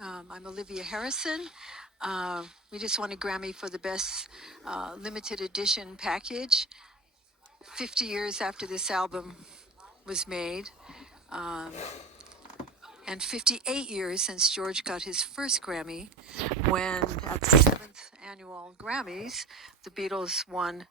I'm Olivia Harrison. We just won a Grammy for the best limited edition package. 50 years after this album was made, and 58 years since George got his first Grammy, when at the 7th annual Grammys, the Beatles won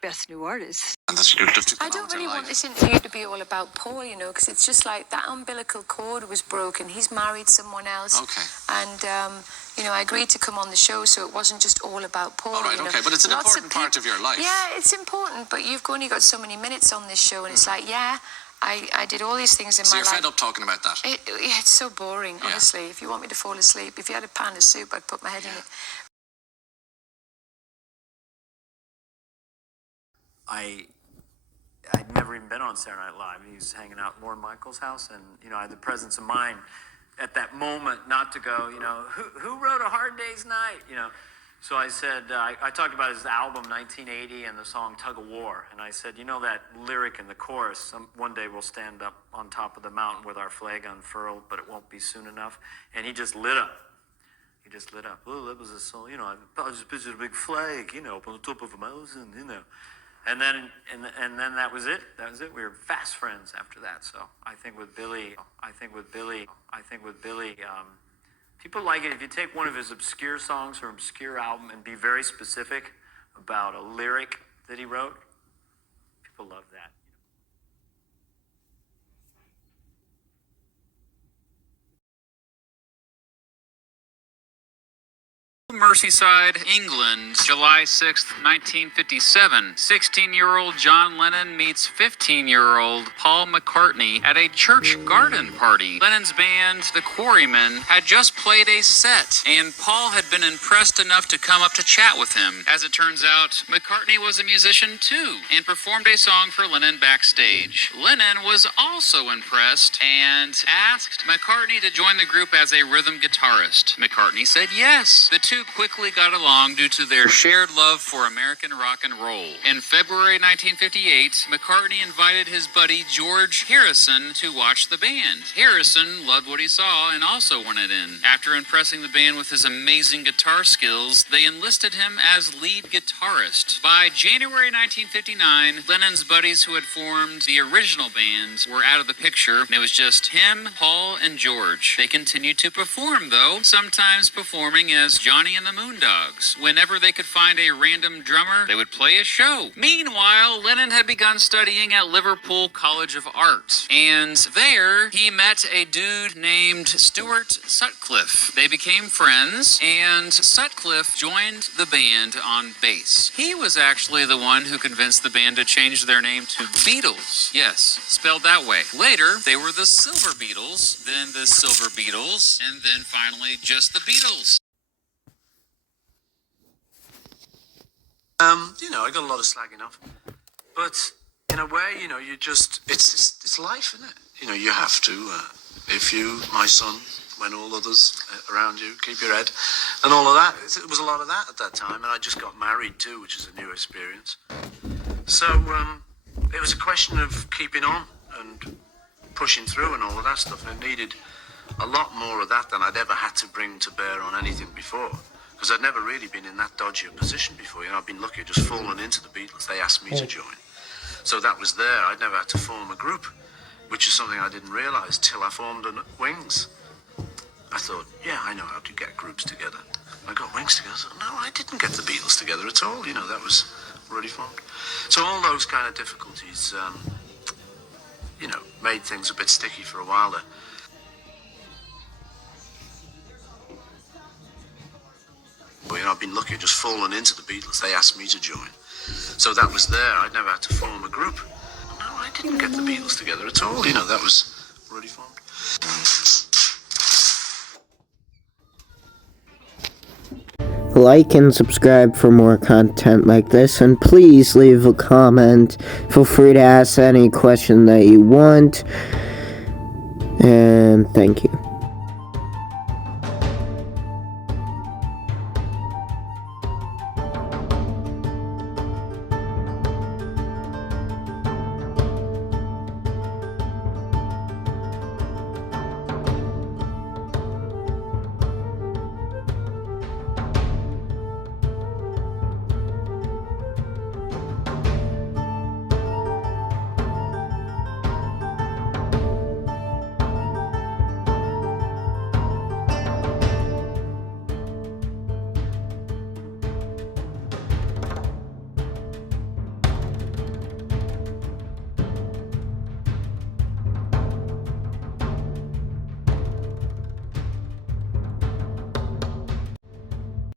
Best New Artist. I don't really want this interview to be all about Paul, you know, because it's just like that umbilical cord was broken. He's married someone else. Okay. And, you know, I agreed to come on the show, so it wasn't just all about Paul. All right, you know. okay, but it's an important part of your life. Yeah, it's important, but you've only got so many minutes on this show, and it's like, yeah, I did all these things in my life. So you're fed up talking about that? It's so boring, honestly. If you want me to fall asleep, if you had a pan of soup, I'd put my head in it. I'd never even been on Saturday Night Live. He was hanging out at Lorne Michaels' house, and, you know, I had the presence of mind at that moment not to go, you know, who wrote A Hard Day's Night, you know. So I said, I talked about his album 1980 and the song Tug of War, and I said, you know that lyric in the chorus, one day we'll stand up on top of the mountain with our flag unfurled, but it won't be soon enough. And he just lit up. He just lit up. Oh, that was a song, you know, I just pictured a big flag, you know, up on the top of a mountain, you know. And then that was it. That was it. We were fast friends after that. So I think with Billy, people like it if you take one of his obscure songs or obscure album and be very specific about a lyric that he wrote. People love that. Merseyside, England, July 6th, 1957. 16-year-old John Lennon meets 15-year-old Paul McCartney at a church garden party. Lennon's band, The Quarrymen, had just played a set, and Paul had been impressed enough to come up to chat with him. As it turns out, McCartney was a musician too, and performed a song for Lennon backstage. Lennon was also impressed and asked McCartney to join the group as a rhythm guitarist. McCartney said yes. The two quickly got along due to their shared love for American rock and roll. In February 1958, McCartney invited his buddy George Harrison to watch the band. Harrison loved what he saw and also wanted in. After impressing the band with his amazing guitar skills, they enlisted him as lead guitarist. By January 1959, Lennon's buddies who had formed the original band were out of the picture, and it was just him, Paul, and George. They continued to perform, though, sometimes performing as Johnny and the Moondogs. Whenever they could find a random drummer, they would play a show. Meanwhile, Lennon had begun studying at Liverpool College of Art, and there he met a dude named Stuart Sutcliffe. They became friends, and Sutcliffe joined the band on bass. He was actually the one who convinced the band to change their name to Beatles. Yes, spelled that way. Later, they were the Silver Beatles, then the Silver Beatles, and then finally just the Beatles. You know, I got a lot of slagging off, but in a way, you know, it's life, isn't it? You know, you have to, if you, my son, when all others around you, keep your head, and all of that. It was a lot of that at that time, and I just got married too, which is a new experience. So, it was a question of keeping on and pushing through and all of that stuff, and it needed a lot more of that than I'd ever had to bring to bear on anything before. Because I'd never really been in that dodgy a position before. You know, I've been lucky, just fallen into the Beatles. They asked me to join. So that was there. I'd never had to form a group, which is something I didn't realise till I formed Wings. I thought, yeah, I know how to get groups together. I got Wings together. I thought, no, I didn't get the Beatles together at all. You know, that was already formed. So all those kind of difficulties, you know, made things a bit sticky for a while there. You know, I've been lucky, just fallen into the Beatles. They asked me to join. So that was there. I'd never had to form a group. No, I didn't get the Beatles together at all. You know, that was already formed. Like and subscribe for more content like this, and please leave a comment. Feel free to ask any question that you want. And thank you.